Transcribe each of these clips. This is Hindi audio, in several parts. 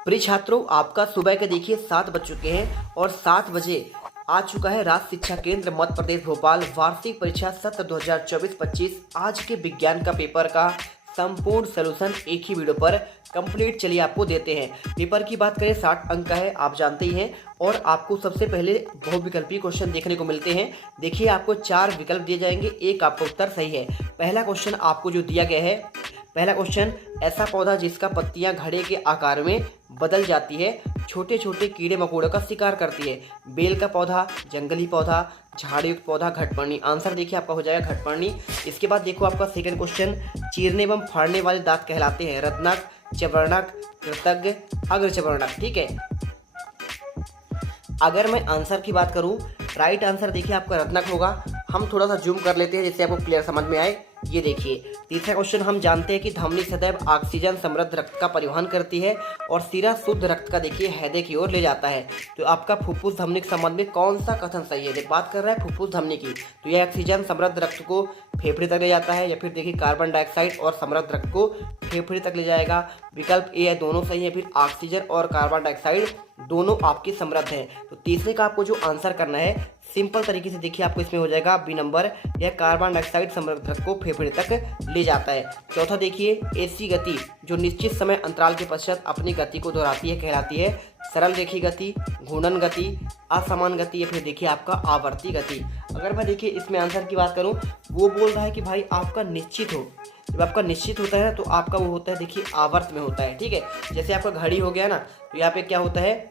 प्रिय छात्रों, आपका सुबह के देखिए 7 बज चुके हैं और 7 बजे आ चुका है राज्य शिक्षा केंद्र मध्य प्रदेश भोपाल वार्षिक परीक्षा सत्र 2024-25 आज के विज्ञान का पेपर का संपूर्ण सलूशन एक ही वीडियो पर कंप्लीट चलिए आपको देते हैं। पेपर की बात करें 60 अंक का है, आप जानते ही हैं। और आपको सबसे पहले बहुविकल्पीय क्वेश्चन देखने को मिलते हैं। देखिए, आपको 4 विकल्प दिए जाएंगे, एक आपका उत्तर सही है। पहला क्वेश्चन आपको जो दिया गया है, पहला क्वेश्चन, ऐसा पौधा जिसका पत्तियां घड़े के आकार में बदल जाती है, छोटे छोटे कीड़े मकोड़ों का शिकार करती है। बेल का पौधा, जंगली पौधा, झाड़युक्त पौधा, घटपर्णी। आंसर देखिए आपका हो जाएगा घटपर्णी। इसके बाद देखो आपका सेकंड क्वेश्चन, चीरने एवं फाड़ने वाले दांत कहलाते हैं रत्नक, चवर्णक, कृतज्ञ, अग्रचवर्णक। ठीक है, अगर मैं आंसर की बात करूं, राइट आंसर देखिए आपका रत्नक होगा। हम थोड़ा सा जूम कर लेते हैं जिससे आपको क्लियर समझ में आए। ये देखिए तीसरा क्वेश्चन, हम जानते हैं कि धमनी सदैव ऑक्सीजन समृद्ध रक्त का परिवहन करती है और सिरा शुद्ध रक्त का देखिए हृदय की ओर ले जाता है। तो आपका फुफ्फुस धमनी के संबंध में कौन सा कथन सही है? बात कर रहा है फुफ्फुस धमनी की, तो यह ऑक्सीजन समृद्ध रक्त को फेफड़े तक ले जाता है, या फिर देखिए कार्बन डाइऑक्साइड और समृद्ध रक्त को फेफड़े तक ले जाएगा। विकल्प ए है, दोनों सही है। फिर ऑक्सीजन और कार्बन डाइऑक्साइड दोनों आपकी समृद्ध हैं। तो तीसरे का आपको जो आंसर करना है सिंपल तरीके से देखिए आपको इसमें हो जाएगा बी नंबर, यह कार्बन डाइऑक्साइड समृद्ध रक्त को फेफड़े तक ले जाता है। चौथा देखिए, ऐसी गति जो निश्चित समय अंतराल के पश्चात अपनी गति को दोहराती है कहलाती है सरल रेखीय गति, घूर्णन गति, असमान गति, या फिर देखिए आपका आवर्ती गति। अगर मैं देखिए इसमें आंसर की बात करूं, वो बोल रहा है कि भाई आपका निश्चित हो। जब आपका निश्चित होता है तो आपका वो होता है देखिए आवर्त में होता है। ठीक है, जैसे आपका घड़ी हो गया ना, तो यहाँ पे क्या होता है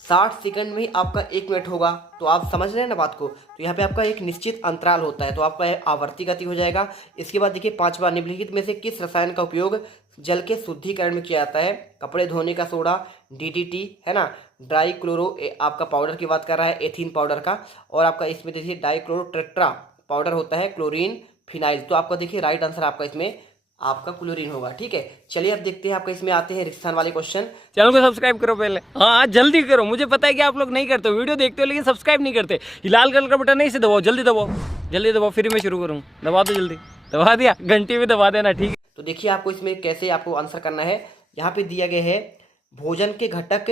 60 सेकंड में ही आपका 1 मिनट होगा। तो आप समझ रहे हैं ना बात को। तो यहाँ पे आपका एक निश्चित अंतराल होता है, तो आपका आवर्ती गति हो जाएगा। इसके बाद देखिए पांचवा, निम्नलिखित में से किस रसायन का उपयोग जल के शुद्धिकरण में किया जाता है? कपड़े धोने का सोडा, डीडीटी है ना, ड्राई क्लोरो आपका पाउडर की बात कर रहा है, एथीन पाउडर का, और आपका इसमें देखिए डाइक्लोरो टेट्रा पाउडर होता है, क्लोरीन, फिनाइल। तो आपका देखिए राइट आंसर आपका इसमें आपका क्लोरीन होगा। ठीक है, चलिए अब देखते हैं आपका इसमें आते हैं रिक्सान वाले क्वेश्चन। चैनल को सब्सक्राइब करो पहले, हाँ जल्दी करो। मुझे पता है कि आप लोग नहीं करते हो, वीडियो देखते हो लेकिन सब्सक्राइब नहीं करते। ये लाल कलर का बटन नहीं से दबाओ, जल्दी दबाओ, जल्दी दबाओ, फिर मैं शुरू करूँ। दबा दो जल्दी, दबा दिया, घंटी भी दबा देना। ठीक है, तो देखिए आपको इसमें कैसे आपको आंसर करना है। यहाँ पे दिया गया है भोजन के घटक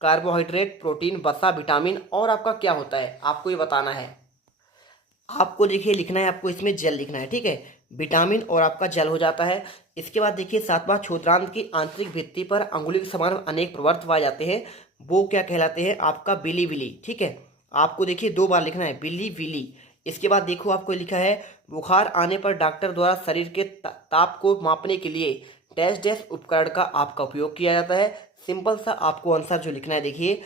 कार्बोहाइड्रेट, प्रोटीन, वसा, विटामिन और आपका क्या होता है, आपको ये बताना है। आपको देखिए लिखना है, आपको इसमें जल लिखना है। ठीक है, विटामिन और आपका जल हो जाता है। इसके बाद देखिए सातवां, क्षुद्रांत की आंतरिक भित्ति पर अंगुली के समान अनेक प्रवर्त पाए जाते हैं, वो क्या कहलाते हैं? आपका बिली विली। ठीक है, आपको देखिए 2 बार लिखना है, बिली विली। इसके बाद देखो आपको लिखा है बुखार आने पर डॉक्टर द्वारा शरीर के ताप को मापने के लिए डैश डैश उपकरण का आपका उपयोग किया जाता है। सिंपल सा आपको आंसर जो लिखना है, देखिए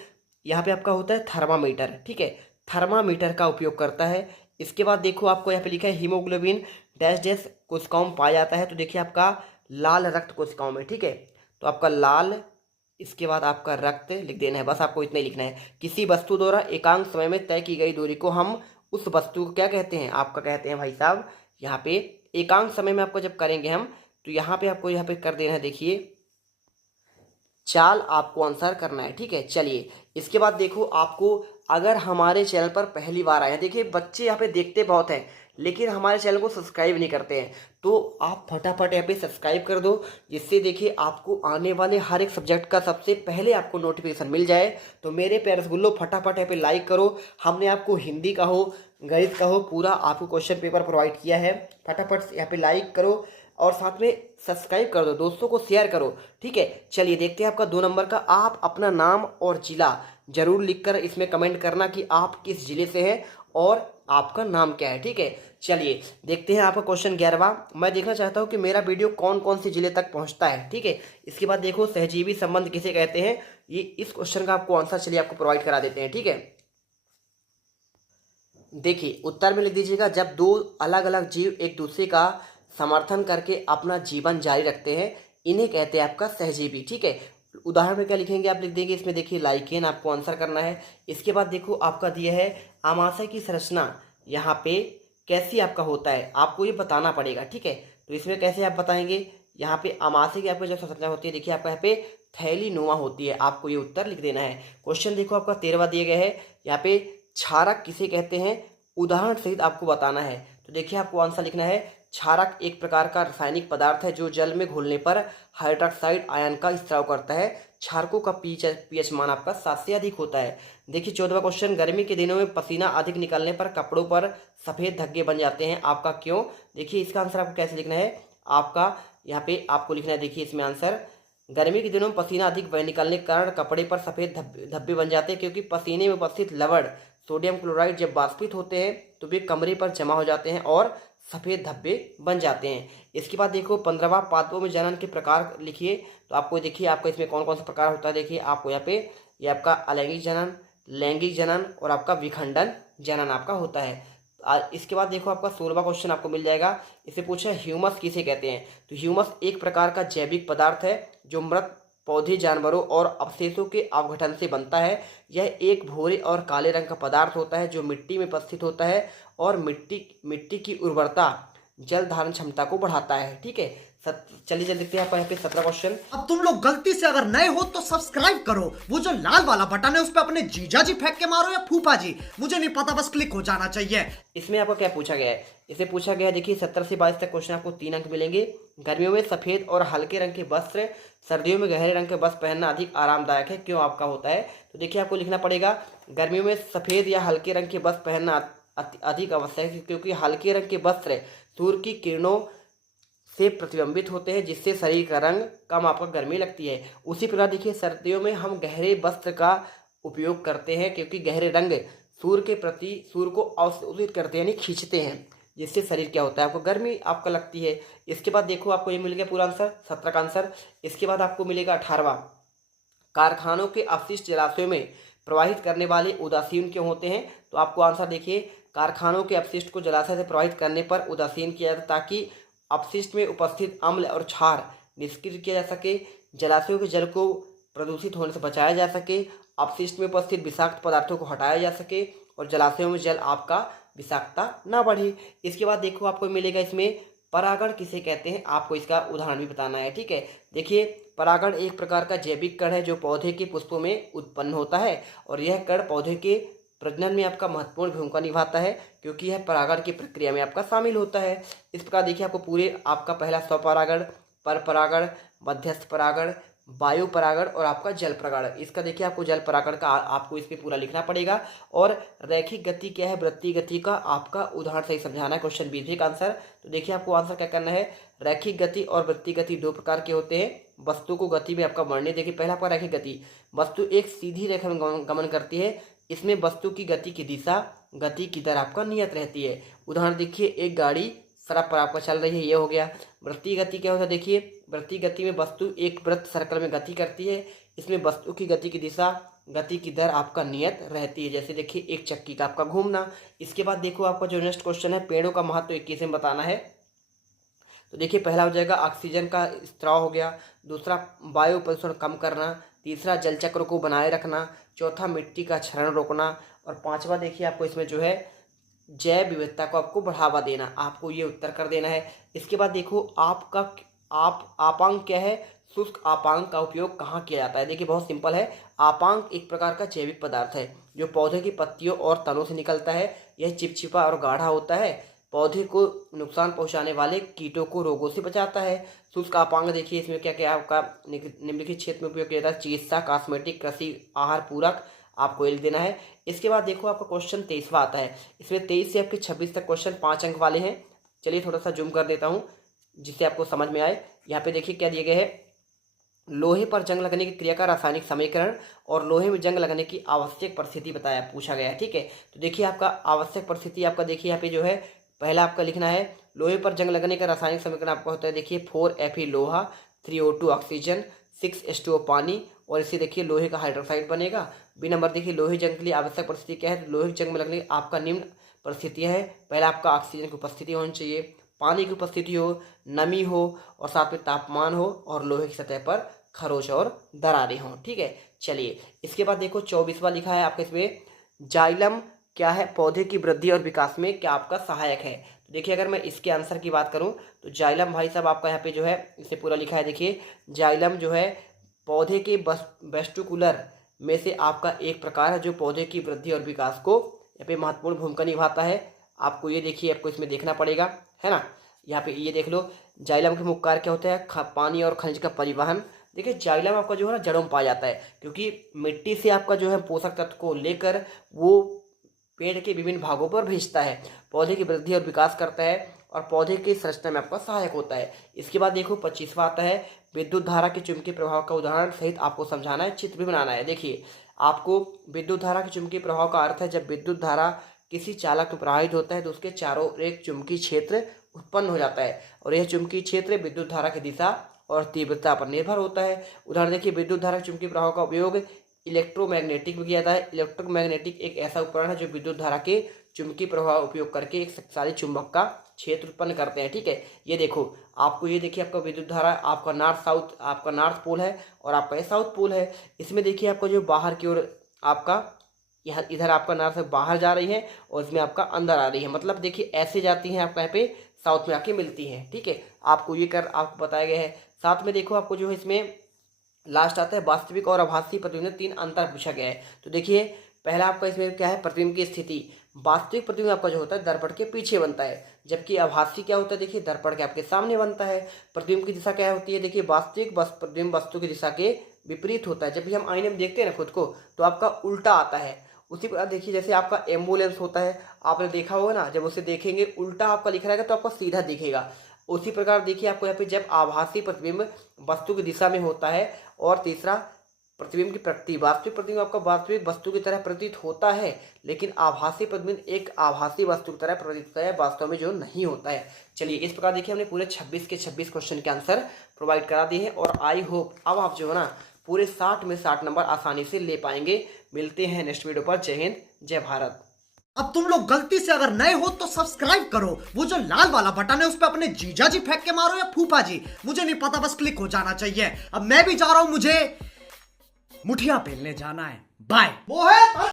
यहाँ पे आपका होता है थर्मामीटर। ठीक है, थर्मामीटर का उपयोग करता है। इसके बाद देखो आपको यहाँ पे लिखा है हीमोग्लोबिन डैश डैश कोशिकाओं में पाया जाता है, तो देखिए आपका लाल रक्त कोशिकाओं में। ठीक है, तो आपका लाल, इसके बाद आपका रक्त लिख देना है, बस आपको इतना ही लिखना है। किसी वस्तु द्वारा एकांक समय में तय की गई दूरी को हम उस वस्तु को क्या कहते हैं? आपका कहते हैं भाई साहब यहाँ पे एकांक समय में आपको जब करेंगे हम, तो यहाँ पे आपको यहाँ पे कर देना है देखिए चाल, आपको आंसर करना है। ठीक है, चलिए इसके बाद देखो आपको, अगर हमारे चैनल पर पहली बार आए हैं, देखिए बच्चे यहाँ पे देखते बहुत हैं लेकिन हमारे चैनल को सब्सक्राइब नहीं करते हैं, तो आप फटाफट यहाँ पे सब्सक्राइब कर दो, जिससे देखिए आपको आने वाले हर एक सब्जेक्ट का सबसे पहले आपको नोटिफिकेशन मिल जाए। तो मेरे प्यारे रसगुल्लो फटाफट यहाँ पे लाइक करो। हमने आपको हिंदी का हो, गणित का हो, पूरा आपको क्वेश्चन पेपर प्रोवाइड किया है। फटाफट यहाँ पे लाइक करो और साथ में सब्सक्राइब कर दो, दोस्तों को शेयर करो। ठीक है, चलिए देखते हैं आपका 2 नंबर का। आप अपना नाम और जिला जरूर लिखकर इसमें कमेंट करना कि आप किस जिले से हैं और आपका नाम क्या है। ठीक है, चलिए देखते हैं आपका क्वेश्चन 11वां। मैं देखना चाहता हूं कि मेरा वीडियो कौन कौन से जिले तक पहुंचता है। ठीक है, इसके बाद देखो सहजीवी संबंध किसे कहते हैं, ये इस क्वेश्चन का आपको आंसर चलिए आपको प्रोवाइड करा देते हैं। ठीक है, देखिए उत्तर में लिख दीजिएगा, जब 2 अलग अलग जीव एक दूसरे का समर्थन करके अपना जीवन जारी रखते हैं, इन्हें कहते हैं आपका सहजीवी। ठीक है, उदाहरण में क्या लिखेंगे आप लिख देंगे इसमें देखिए लाइकेन, आपको आंसर करना है। इसके बाद देखो आपका दिया है आमाशय की संरचना यहाँ पे कैसी आपका होता है, आपको ये बताना पड़ेगा। ठीक है, तो इसमें कैसे आप बताएंगे, यहाँ पे आमाशय की आपको जो संरचना होती है देखिए आपका यहाँ पे थैली नुमा होती है, आपको ये उत्तर लिख देना है। क्वेश्चन देखो आपका 13वां दिया गया है, यहाँ पे क्षारक किसे कहते हैं, उदाहरण सहित आपको बताना है। तो देखिए आपको आंसर लिखना है क्षारक एक प्रकार का रासायनिक पदार्थ है जो जल में घुलने पर हाइड्रोक्साइड आयन का स्त्राव करता है। क्षारकों का पीएच मान आपका 7 से अधिक होता है। देखिए 14वां क्वेश्चन, गर्मी के दिनों में पसीना अधिक निकलने पर कपड़ों पर सफ़ेद धब्बे बन जाते हैं, आपका क्यों? देखिए इसका आंसर आपको कैसे लिखना है, आपका यहाँ पे आपको लिखना है, देखिए इसमें आंसर, गर्मी के दिनों में पसीना अधिक निकलने के कारण कपड़े पर सफ़ेद धब्बे बन जाते हैं क्योंकि पसीने में उपस्थित लवण सोडियम क्लोराइड जब वाष्पित होते हैं तो वे कमरे पर जमा हो जाते हैं और सफ़ेद धब्बे बन जाते हैं। इसके बाद देखो 15वां, पादपों में जनन के प्रकार लिखिए। तो आपको देखिए आपका इसमें कौन कौन सा प्रकार होता है, देखिए आपको यहाँ पे ये आपका अलैंगिक जनन, लैंगिक जनन और आपका विखंडन जनन आपका होता है। इसके बाद देखो आपका 16वां क्वेश्चन आपको मिल जाएगा। इसे पूछा ह्यूमस किसे कहते हैं? तो ह्यूमस एक प्रकार का जैविक पदार्थ है जो मृत पौधे, जानवरों और अवशेषों के अवघटन से बनता है। यह एक भूरे और काले रंग का पदार्थ होता है जो मिट्टी में उपस्थित होता है और मिट्टी की उर्वरता, जल धारण क्षमता को बढ़ाता है। ठीक है, चलिए जल्दी देखते हैं यहाँ पे 17वां क्वेश्चन। अब तुम लोग गलती से अगर नए हो तो सब्सक्राइब करो, वो जो लाल वाला बटन है उस पर अपने जीजा जी फेंक के मारो या फूफा जी, मुझे नहीं पता, बस क्लिक हो जाना चाहिए। इसमें आपको क्या पूछा गया है? इसे पूछा गया है, देखिए 17 से 22 तक क्वेश्चन आपको 3 अंक मिलेंगे। गर्मियों में सफ़ेद और हल्के रंग के वस्त्र, सर्दियों में गहरे रंग के वस्त्र पहनना अधिक आरामदायक है, क्यों आपका होता है? तो देखिए आपको लिखना पड़ेगा, गर्मियों में सफ़ेद या हल्के रंग के वस्त्र पहनना अधिक आवश्यक है क्योंकि हल्के रंग के वस्त्र सूर्य की किरणों से प्रतिबिंबित होते हैं जिससे शरीर का रंग कम आपको गर्मी लगती है। उसी प्रकार देखिए सर्दियों में हम गहरे वस्त्र का उपयोग करते हैं क्योंकि गहरे रंग सूर्य को अवशोषित करते हैं, यानी खींचते हैं, जिससे शरीर क्या होता है, आपको गर्मी आपका लगती है। इसके बाद देखो आपको ये मिल गया पूरा आंसर, 17 का आंसर। इसके बाद आपको मिलेगा 18वां, कारखानों के अपशिष्ट जलाशयों में प्रवाहित करने वाले उदासीन क्यों होते हैं? तो आपको आंसर देखिए, कारखानों के अपशिष्ट को जलाशय से प्रवाहित करने पर उदासीन किया जाता है ताकि अपशिष्ट में उपस्थित अम्ल और क्षार निष्क्रिय किया जा सके, जलाशयों के जल को प्रदूषित होने से बचाया जा सके, अपशिष्ट में उपस्थित विषाक्त पदार्थों को हटाया जा सके और जलाशयों में जल आपका विषाक्तता ना बढ़े। इसके बाद देखो आपको मिलेगा इसमें परागण किसे कहते हैं, आपको इसका उदाहरण भी बताना है। ठीक है, देखिए परागण एक प्रकार का जैविक कण है जो पौधे के पुष्पों में उत्पन्न होता है और यह कण पौधे के प्रजनन में आपका महत्वपूर्ण भूमिका निभाता है क्योंकि यह परागण की प्रक्रिया में आपका शामिल होता है। इस प्रकार देखिए आपको पूरे आपका पहला स्वपरागण, परपरागण, मध्यस्थ परागण, वायु परागण और आपका जल परागण। इसका देखिए आपको जल परागण का आपको इस पर पूरा लिखना पड़ेगा। और रैखिक गति क्या है, वृत्तीय गति का आपका उदाहरण सही समझाना है, क्वेश्चन 20 का आंसर। तो देखिए आपको आंसर क्या करना है, रैखिक गति और वृत्तीय गति दो प्रकार के होते हैं। वस्तु को गति में आपका बढ़ने, देखिए पहला आपका रैखिक गति, वस्तु एक सीधी रेखा में गमन करती है, इसमें वस्तु की गति की दिशा, गति की दर आपका नियत रहती है। उदाहरण देखिए, एक गाड़ी सड़क पर आपका चल रही है, ये हो गया। वृत्तीय गति क्या होता है, देखिए वृत्तीय गति में वस्तु एक वृत्त सर्कल में गति करती है, इसमें वस्तु की गति की दिशा, गति की दर आपका नियत रहती है, जैसे देखिए एक चक्की का आपका घूमना। इसके बाद देखो आपका जो नेक्स्ट क्वेश्चन है, पेड़ों का महत्व 21 में बताना है। तो देखिए पहला हो जाएगा ऑक्सीजन का स्त्राव हो गया, दूसरा वायु प्रदूषण कम करना, तीसरा जल चक्र को बनाए रखना, चौथा मिट्टी का क्षरण रोकना और पांचवा देखिए आपको इसमें जो है जैव विविधता को आपको बढ़ावा देना। आपको ये उत्तर कर देना है। इसके बाद देखो आपांक क्या है, शुष्क आपांक का उपयोग कहाँ किया जाता है? देखिए बहुत सिंपल है, आपांक एक प्रकार का जैविक पदार्थ है जो पौधे की पत्तियों और तनों से निकलता है। यह चिपचिपा और गाढ़ा होता है, पौधे को नुकसान पहुंचाने वाले कीटों को रोगों से बचाता है। शुष्क आपांक देखिए इसमें क्या क्या आपका निम्नलिखित क्षेत्र में उपयोग किया जाता है, चिकित्सा, कॉस्मेटिक, कृषि, आहार पूरक, आपको लिख देना है। इसके बाद देखो आपका क्वेश्चन 23वां आता है। इसमें 23 से आपके 26 तक क्वेश्चन 5 अंक वाले हैं। चलिए थोड़ा सा जूम कर देता हूँ जिससे आपको समझ में आए। यहाँ पे देखिए क्या दिए गए हैं, लोहे पर जंग लगने की क्रिया का रासायनिक समीकरण और लोहे में जंग लगने की आवश्यक परिस्थिति बताया पूछा गया है। ठीक है, तो देखिए आपका आवश्यक परिस्थिति आपका देखिए यहाँ पे जो है पहला आपका लिखना है, लोहे पर जंग लगने का रासायनिक समीकरण आपका होता है देखिए 4Fe लोहा, 3O2 ऑक्सीजन, 6H2O पानी और इसे देखिए लोहे का हाइड्रोक्साइड बनेगा। बी नंबर देखिए लोहे जंग के लिए आवश्यक परिस्थिति क्या है, लोहे जंग में लगने आपका निम्न परिस्थितियाँ है। पहला आपका ऑक्सीजन की उपस्थिति होनी चाहिए, पानी की उपस्थिति हो, नमी हो और साथ में तापमान हो और लोहे की सतह पर खरोच और दरारें हों। ठीक है, चलिए इसके बाद देखो 24वां लिखा है आपके इसमें, जाइलम क्या है, पौधे की वृद्धि और विकास में क्या आपका सहायक है। तो देखिए अगर मैं इसके आंसर की बात करूं तो जाइलम भाई साहब आपका यहाँ पे जो है इसे पूरा लिखा है। देखिए जाइलम जो है पौधे के वेस्टिकुलर में से आपका एक प्रकार है जो पौधे की वृद्धि और विकास को यहाँ पे महत्वपूर्ण भूमिका निभाता है। आपको ये देखिए आपको इसमें देखना पड़ेगा, है ना। यहाँ पे ये देख लो, जाइलम के मुख्य कार्य क्या होता है, पानी और खनिज का परिवहन। देखिए जाइलम आपका जो है ना जड़ों में पाया जाता है, क्योंकि मिट्टी से आपका जो है पोषक तत्व को लेकर वो पेड़ के विभिन्न भागों पर भेजता है, पौधे की वृद्धि और विकास करता है और पौधे की संरचना में आपका सहायक होता है। इसके बाद देखो 25वां आता है, विद्युत धारा के चुंबकीय प्रभाव का उदाहरण सहित आपको समझाना है, चित्र भी बनाना है। देखिए आपको विद्युत धारा के चुंबकीय प्रभाव का अर्थ है, जब विद्युत धारा किसी चालक में प्रवाहित होता है तो उसके चारों ओर एक चुंबकीय क्षेत्र उत्पन्न हो जाता है और यह चुंबकीय क्षेत्र विद्युत धारा की दिशा और तीव्रता पर निर्भर होता है। उदाहरण देखिए, विद्युत धारा के चुंबकीय प्रभाव का उपयोग इलेक्ट्रोमैग्नेटिक में किया जाता है। इलेक्ट्रोमैग्नेटिक एक ऐसा उपकरण है जो विद्युत धारा के चुंबकीय प्रभाव उपयोग करके एक शक्तिशाली चुंबक का क्षेत्र उत्पन्न करते हैं। ठीक है, ये देखो आपको, ये देखिए आपका विद्युत धारा, आपका नॉर्थ पोल है और आपका ये साउथ पोल है। इसमें देखिए आपका जो बाहर की ओर आपका यहाँ इधर आपका नॉर्थ से बाहर जा रही है और इसमें आपका अंदर आ रही है, मतलब देखिए ऐसे जाती हैं आपका यहाँ पे साउथ में आके मिलती हैं। ठीक है, आपको ये कर आपको बताया गया है। साथ में देखो आपको जो है इसमें लास्ट आता है वास्तविक और आभासी प्रतिबिंब में 3 अंतर पूछा गया है। तो देखिए पहला आपका इसमें क्या है, प्रतिबिंब की स्थिति। वास्तविक प्रतिबिंब आपका जो होता है दर्पण के पीछे बनता है, जबकि आभासी क्या होता है, देखिए दर्पण के आपके सामने बनता है। प्रतिबिंब की दिशा क्या होती है, देखिए वास्तविक प्रतिबिंब वस्तु की दिशा के विपरीत होता है। जब भी हम आईने में देखते हैं ना खुद को तो आपका उल्टा आता है। उसी प्रकार देखिए जैसे आपका एम्बुलेंस होता है, आपने देखा होगा ना, जब उसे देखेंगे उल्टा आपका लिख रहेगा तो आपका सीधा दिखेगा। उसी प्रकार देखिए आपको यहाँ पे जब आभासी प्रतिबिंब वस्तु की दिशा में होता है और तीसरा प्रतिबिंब की प्रकृति, वास्तविक प्रतिबिंब आपका वास्तविक वस्तु की तरह प्रतीत होता है, लेकिन आभासी प्रतिबिंब एक आभासी वस्तु की तरह प्रतीत होता है, वास्तव में जो नहीं होता है। चलिए इस प्रकार देखिए हमने पूरे 26 के 26 क्वेश्चन के आंसर प्रोवाइड करा दिए हैं और आई होप अब आप जो है ना पूरे 60 में 60 नंबर आसानी से ले पाएंगे। मिलते हैं नेक्स्ट वीडियो पर। जय हिंद, जय भारत। अब तुम लोग गलती से अगर नए हो तो सब्सक्राइब करो, वो जो लाल वाला बटन है उस पर अपने जीजा जी फेंक के मारो या फूफा जी, मुझे नहीं पता, बस क्लिक हो जाना चाहिए। अब मैं भी जा रहा हूं, मुझे मुठिया पेलने जाना है। बाय।